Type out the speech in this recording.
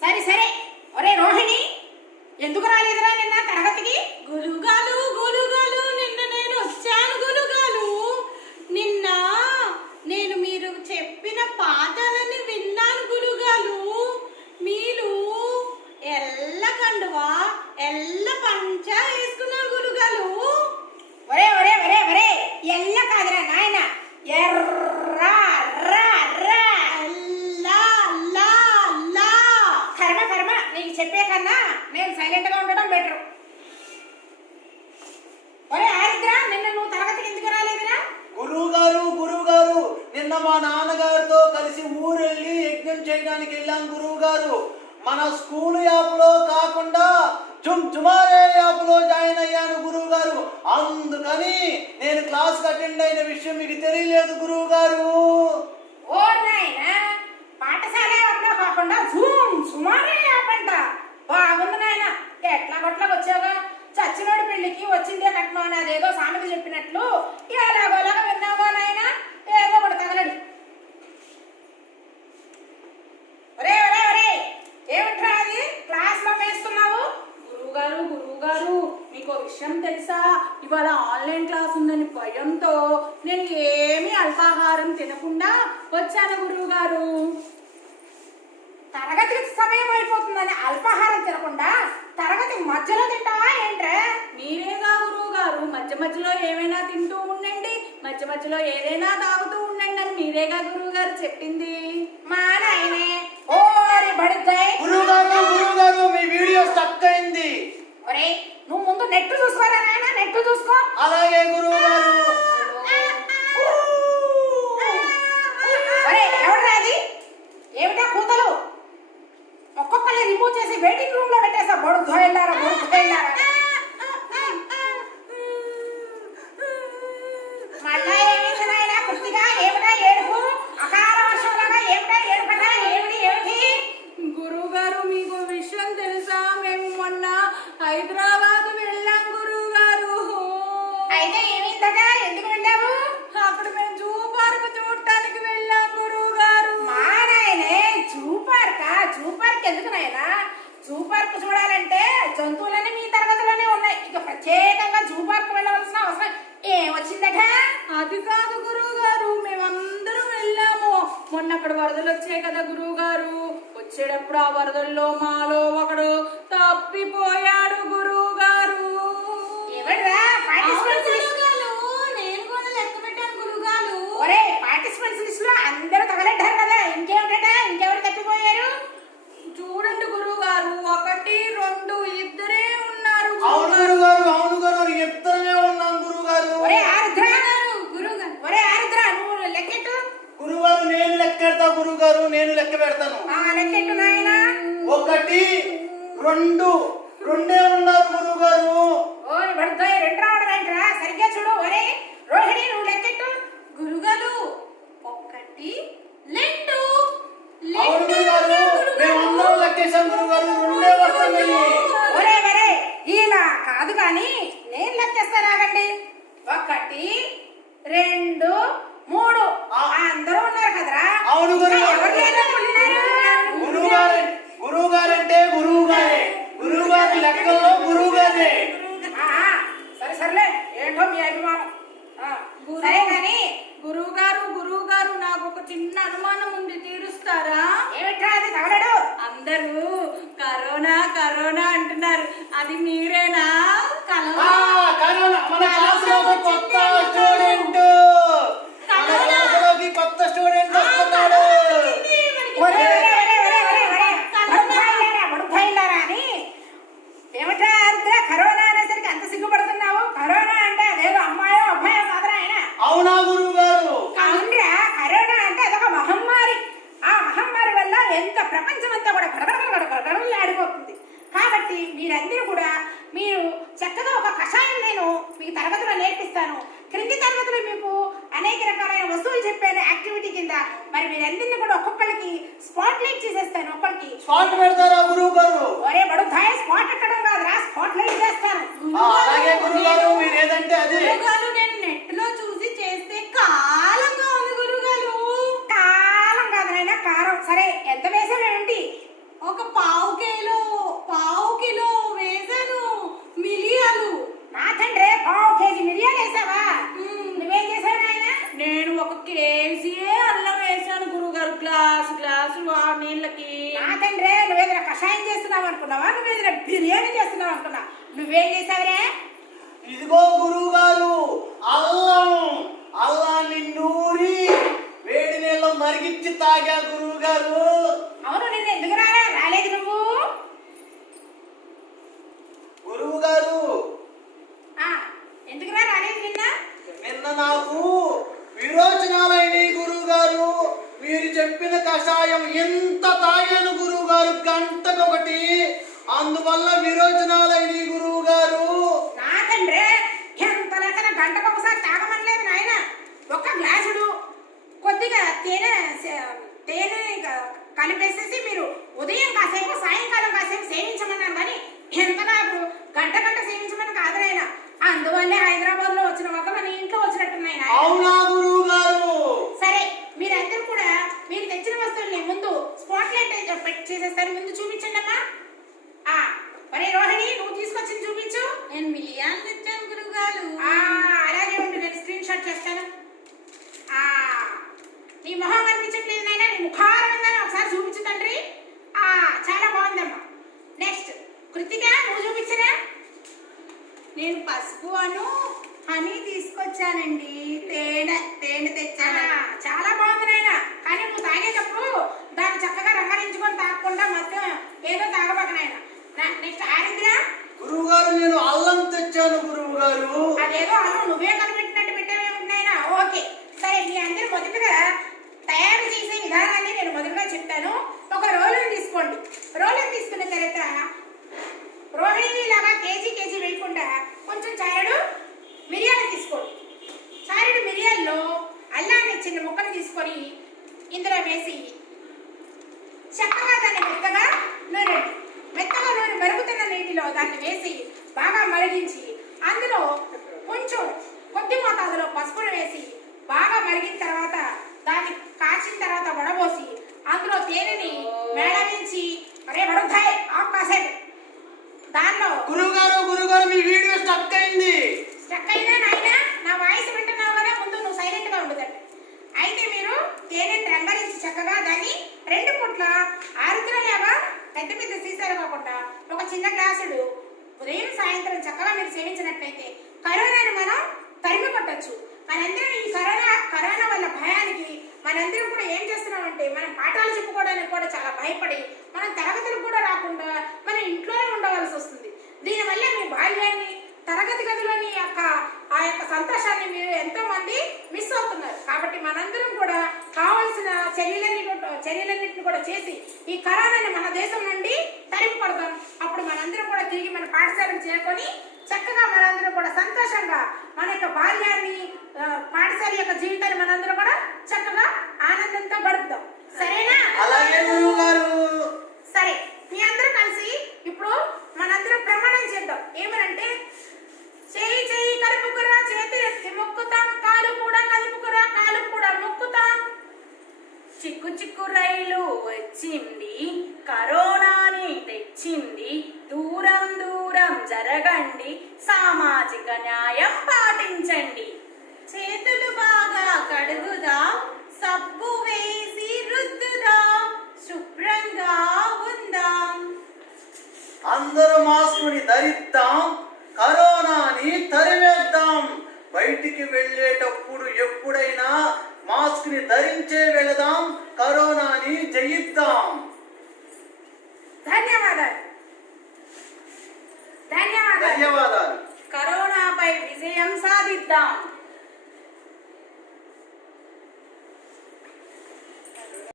సరే సరే. ఒరే రోహిణి, ఎందుకు రాలేదురా నిన్న తరగతికి? గురుగాలు నిన్న నేను వచ్చాను గురుగాలు. నిన్న నేను మీరు చెప్పిన పాఠాలని విన్నాను గురుగాలు. మీరు ఎల్ల కండువా ఎల్ల పంచ వేసుకున్నారు గురుగాలు. ఒరే ఒరే ఒరే ఒరే, ఎల్ల కాదురా నాయన, ఎర్రా రా రా. కర్మ కర్మ, నీకు చెప్పే కన్నా నేను సైలెంట్ గా ఉండడం బెటర్. ఒరే ఆరిద్ర, నిన్న నువ్వు తరగతికి ఎందుకు రాలేదురా? గురువు గారు నిన్న మా నాన్నగారితో కలిసి ఊరెళ్ళి యజ్ఞం చేయడానికి వెళ్ళాం గురువు గారు. మన స్కూల్ యాప్లో కాకుండా చుమారే యాప్లో జాయిన్ అయ్యాను గురువు గారు. అందుకని నేను క్లాస్ అటెండ్ అయిన విషయం మీకు తెలియలేదు గురువు గారు. ఓ నాయనా, పాఠశాల యాప్లో కాకుండా సుమారే యాప్ అంట. బాగుంది నాయన, ఎట్లా కొట్లాగా వచ్చావుగా. చచ్చినోడి పెళ్లికి వచ్చిందే కట్నం అని అదేదో సామెత చెప్పినట్లు ఎలాగోలాగా విన్నావా నాయన? ఏదో ఒకటి తగలడు. ఒరే ఒరే ఒరే, ఏమిట్రా అది క్లాస్ లో వేస్తున్నావు? గురువుగారు మీకు విషయం తెలుసా? ఇవాళ ఆన్లైన్ క్లాస్ ఉందని భయంతో నేను ఏమీ అల్పాహారం తినకుండా వచ్చాను గురువుగారు. తరగతి సమయం అయిపోతుందని అల్పాహారం తినకుండా తరగతి మధ్యలో తింటావా ఏంట్రా? మీరేగా గురువుగారు మధ్య మధ్యలో ఏమైనా తింటూ ఉండండి, మధ్య మధ్యలో ఏదైనా తాగుతూ ఉండండి అని మీరేగా గురువుగారు చెప్పింది. మా నాయనే ఓరి బడుతాయి. గురువు గారు మీ వీడియో స్టక్ అయింది. ఒరే నువ్వు ముందు నెట్ చూసుకోరా నాయన, నెట్ చూసుకో. అలాగే గురువు గారు. ఒరే ఎవడ్రా అది? ఏమిటా కూతలు? ఒక్కొక్కరిని రిమూవ్ చేసి వెయిటింగ్ రూమ్ లో పెట్టేసా. బొడుతో వెళ్ళారా మళ్ళా ఏమిటి నాయన కుర్తిగా? ఏమిటా ఏడుపు? అకాల వర్షంలాగా ఏమిటా ఏడుపన్నా? ఏమిటి? గురువుగారు మీకు విషయం తెలుసా? మేము మొన్న హైదరాబాద్ వెళ్ళాం గురువుగారు. అయితే ఏమైందట? ఎందుకు వెళ్ళావు? అక్కడ మేము జూ పార్క్ చూడటానికి వెళ్ళాం గురువుగారు. మా నాయనే జూ పార్క్ ఎందుకు నాయనా? జూ పార్క్ చూడాలంటే జంతువులన్నీ మీ తరగతిలోనే ఉన్నాయి. ఇక ప్రత్యేకంగా జూ పార్క్ వెళ్ళవలసిన అవసరం ఏమొచ్చిందట? అది కాదు గురువుగారు, మేమందరం వెళ్ళాము. మొన్న అక్కడ వరదలు వచ్చాయి కదా గురువుగారు. వచ్చేటప్పుడు ఆ వరదల్లో మాలో ఒకడు తప్పిపోయాడు గురువుగారు. ఎవడ్రా? పార్టిసిపెంట్స్ నేను కూడా లెక్క పెట్టాను గురువుగారు. ఒరే పార్టిసిపెంట్స్ లిస్ట్ లో అందరూ తగలడ్డారు కదా, ఇంకేమిటట? ఇంకెవరు తప్పిపోయారు? చూడండి గురువుగారు, 1, 2 ఇద్దరే ఉన్నారు అవును గురుగారు ఇద్దరే ఉన్నాం గురువు గారు. ఒరే ఆరుద్ర, నువ్వు లెక్కెట్టు. గురుగారు నేను లెక్కెడతా గురువు గారు, నేను లెక్క పెడతాను. లెక్కెట్టు నాయనా. 1, 2 రెండే ఉన్నారు గురువు గారు. ఓరి బడుతాయి, 2 రావడం ఏంట్రా? సరిగ్గా చూడు. ఒరే రోహిణి, నువ్వు లెక్కెట్టు. గురుగారు 1, 2 అవును గురుగారు, మేమందరం లెక్కేశాం గురుగారు. రెండే వస్తున్నాయి. ఒరే ఇలా కాదు కానీ నేను లెక్కేస్తాను, ఆగండి. 1, 2, 3 అందరూ ఉన్నారు కదరా? అవును గురుగారు. ఎవరు లేదనుకుంటున్నారు? గురువు గారంటే గురువు గారి లెక్కల్లో గురువు గారే. సరేలే, ఏంటో మీ అభిమానం. సరే కానీ గురువుగారు నాకు ఒక చిన్న అనుమానం ఉంది, తీరుస్తారా? ఏమిట్రా అది? తగలడు. అందరూ కరోనా అంటున్నారు, అది మీరేనా? కరోనా మన క్లాసులోకి కొత్త స్టూడెంట్ వస్తున్నాడు. ఏమిట్రా కరోనా అనేసరికి అంత సిగ్గుపడుతున్నావు? కరోనా అంటే అదేదో అమ్మాయో అబ్బాయో కాదురా ఆయన. అవునా గురువు గారు? అవునరా, కరోనా అంటే అదొక మహమ్మారి. ఆ మహమ్మారి వల్ల ఎంత ప్రపంచం అంతా కూడా ఆడిపోతుంది. కాబట్టి మీరందరూ కూడా మీరు చక్కగా ఒక కషాయం నేను మీకు తరగతిలో నేర్పిస్తాను. క్రింది తరగతిలో మీకు అనేక రకాలైన వస్తువులు చెప్పాను యాక్టివిటీ కింద. మరి మీరందరినీ కూడా ఒక్కొక్కరికి స్పాట్ లైట్ చేసేస్తాను. ఒక్కరికి స్పాట్ పెడతారా గురువు గారు? ఒరే బడుతాయి, స్పాట్ ఎక్కడం కాదురా, స్పాట్ లైట్ చేస్తాను. అలాగే గురువు గారు, మీరు ఏదంటే అదే. గురువుగారు నేను నెట్ లో చూసి చేస్తే కాలంగా ఉంది గురువుగారు. కాలం కాదు నాయనా, కారం. సరే ఎంత వేసావేంటి? ఒక పావు దానికి. నా తండ్రే, నువ్వేదైనా కషాయం చేస్తున్నావు అనుకున్నావా, నువ్వేదైనా బిర్యానీ చేస్తున్నావు అనుకున్నా, నువ్వేం చేసావురే? ఇదిగో గురువు గారు, అల్లం అల్లాన్ని నూరి వేడి నీళ్ళలో మరిగించి తాగా గురువు గారు. అవును, నిన్న ఎందుకు రాలేదు నువ్వు? గురువు గారు, ఎందుకురా రాలేదు నిన్న? నిన్న నాకు విరోచనాలైనవి గురువు గారు. మీరు చెప్పిన కషాయం ఎంత తాగాను గురువు గారు, గంటకొకటి. అందువల్ల విరోచనాలైనవి గురువు గారు. నా తండ్రే, ఎంత లెక్కన గంటకు ఒకసారి తాగమనలేదు నాయన. ఒక్క గ్లాసుడు కొద్దిగా తేనె కలిపేసేసి మీరు ఉదయం కాసేపు సాయంకాలం కాసేపు సేవించమన్నారు, కానీ ఎంత నాకు గంట సేవించమని కాదు నాయన. అందువల్లే హైదరాబాద్ లో వచ్చిన వల్ల మన ఇంట్లో వచ్చినట్టున్నాయి. అవునా గురువు గారు? సరే, మీరందరూ కూడా మీరు తెచ్చిన వస్తువుల్ని ముందు స్పాట్ లైట్ పెట్టి చేసేస్తారు. ముందు చూపించండి అమ్మా. ఒరే రోహిణి, నువ్వు తీసుకొచ్చింది చూపించు. నేను మిలియాన్ తెచ్చాను గురువు గారు. అలాగే ఉండి నేను స్క్రీన్ షాట్ చేస్తాను. నీ మొహం కనిపించట్లేదు నాయన, నీ ముఖారంగా ఒకసారి చూపించు తండ్రి. చాలా బాగుందమ్మా. నెక్స్ట్ కృతిక, నువ్వు చూపించరా? నేను పసుపు అను హనీ తీసుకొచ్చానండి. తేనె తెచ్చాను. చాలా బాగుంది నాయన, కానీ నువ్వు తాగేటప్పుడు దాన్ని చక్కగా రంగరించుకొని తాగకుండా మొత్తం ఏదో తాగబాక నాయన. నెక్స్ట్ ఆరిద్ర. గురువు గారు, నేను అల్లం తెచ్చాను గురువు గారు. అదేదో అల్లం నువ్వే కనిపెట్టినట్టు పెట్టేవేమున్నాయినా. ఓకే, సరే, మీ అందరూ మొదటగా తయారు చేసే విధానాన్ని నేను మొదటగా చెప్తాను. ఒక రోలుని తీసుకోండి. రోలుని తీసుకున్న తర్వాత రోహిణి లాగా కేజీ వేయకుండా కొంచెం చారెడు మిరియాలు తీసుకోండి. చారెడు మిరియాల్లో అల్లాన్ని చిన్న ముక్కలు తీసుకొని ఇందులో వేసి చక్కగా దాన్ని మెత్తగా నూనె మరుగుతున్న నీటిలో దాన్ని వేసి బాగా మరిగించి అందులో కొంచెం కొద్ది మోతాదులో పసుపును వేసి బాగా మరిగిన తర్వాత దాన్ని కాచిన తర్వాత వడబోసి అందులో తేనెని మేళవించి వడుతాయి కాసేపు దానిలో. గురువు గారు, మీ వీడియో స్టక్ అయింది. స్టక్ అయినా నాయన, నా వాయిస్ వింటున్నావు కదా, ముందు నువ్వు సైలెంట్ గా ఉండదండి. అయితే మీరు తేనెని రంగరించి చక్కగా దాన్ని 2 పూట్ల ఆరుద్రలాగా పెద్ద సీసాలు కాకుండా ఒక చిన్న గ్లాసుడు ఉదయం సాయంత్రం చక్కగా మీరు సేవించినట్లయితే కరోనాను మనం తరిమి కొట్టచ్చు. మనందరం ఈ కరోనా వల్ల భయానికి మనందరం కూడా ఏం చేస్తున్నామంటే, మనం పాఠాలు చెప్పుకోవడానికి కూడా చాలా భయపడి మనం తరగతులకు కూడా రాకుండా మన ఇంట్లోనే ఉండవలసి వస్తుంది. దీనివల్ల మీ బాల్యాన్ని, తరగతి గదిలోని ఆ యొక్క సంతోషాన్ని మీరు ఎంతో మంది మిస్ అవుతున్నారు. కాబట్టి మనందరం కూడా కావాల్సిన చర్యలన్నింటిని కూడా చేసి ఈ కరోనాని మన దేశం నుండి తరిమి కొడదాం. అప్పుడు మనందరం కూడా తిరిగి మన పాఠశాలకు చేరుకొని చక్కగా మనందరం కూడా సంతోషంగా మన యొక్క బాల్యాన్ని, పాఠశాల యొక్క జీవితాన్ని మనందరం కూడా చక్కగా ఆనందంతో గడుపుదాం. సరేనా? అలాగే గురువు గారు. సరే, మీ అందరూ కలిసి ఇప్పుడు మనందరం ప్రమాణం చేద్దాం. ఏమనంటే, చేయి కలుపుకురా, చేతులెత్తి మొక్కుతాం, కాలు కూడా కలుపుకురా, కాలు కూడా మొక్కుతాం. చిక్కు రైలు వచ్చింది, కరోనాని తెచ్చింది, దూరం జరగండి, సామాజిక న్యాయం పాటించండి. చేతులు బాగా కడుగుదాం, సబ్బు వేసి రుద్దుదాం, శుభ్రంగా ఉందాం. అందరూ మాస్కుని ధరిద్దాం, కరోనాని తరివేద్దాం. బయటికి వెళ్ళేటప్పుడు ఎప్పుడైనా మాస్క్ ని ధరించే వెళదాం, కరోనాని జయిద్దాం. ధన్యవాదాలు. కరోనాపై విజయం సాధిద్దాం.